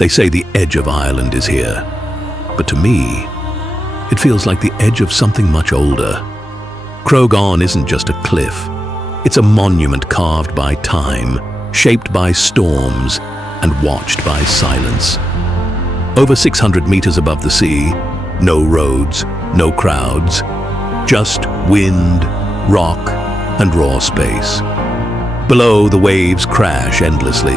They say the edge of Ireland is here, but to me, it feels like the edge of something much older. Croaghaun isn't just a cliff. It's a monument carved by time, shaped by storms, and watched by silence. Over 600 meters above the sea, no roads, no crowds, just wind, rock, and raw space. Below, the waves crash endlessly.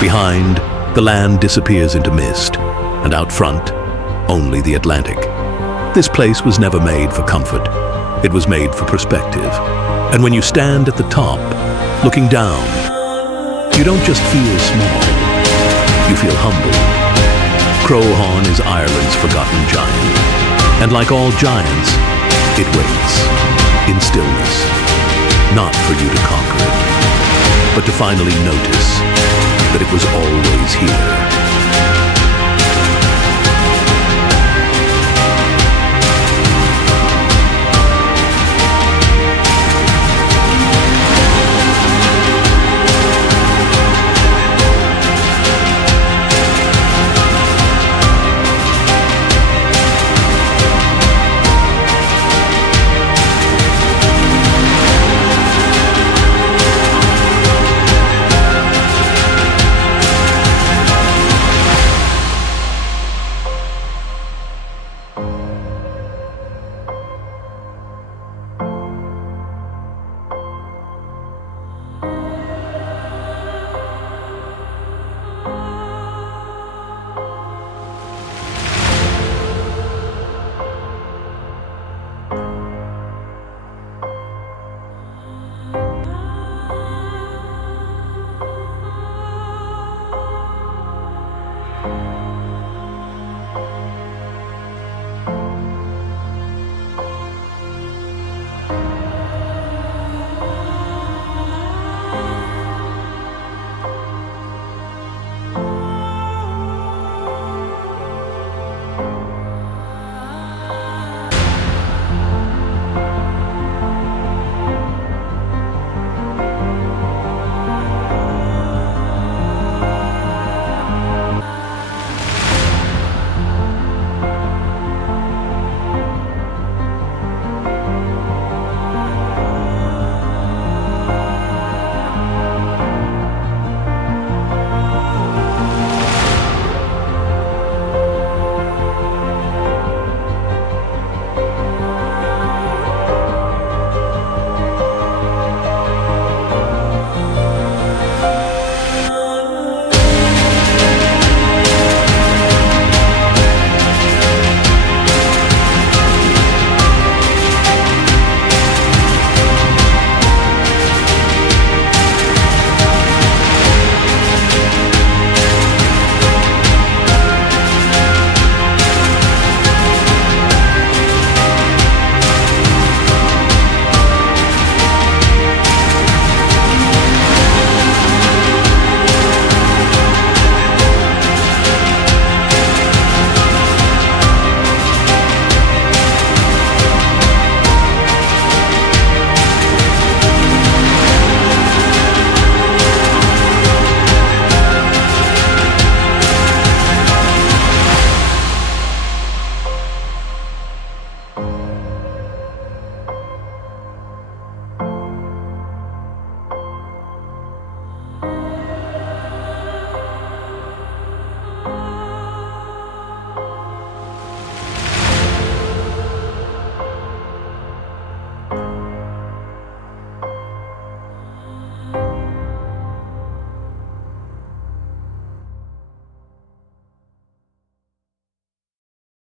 Behind, the land disappears into mist, and out front, only the Atlantic. This place was never made for comfort. It was made for perspective. And when you stand at the top, looking down, you don't just feel small, you feel humble. Croaghaun is Ireland's forgotten giant. And like all giants, it waits in stillness. Not for you to conquer it, but to finally notice that it was always here.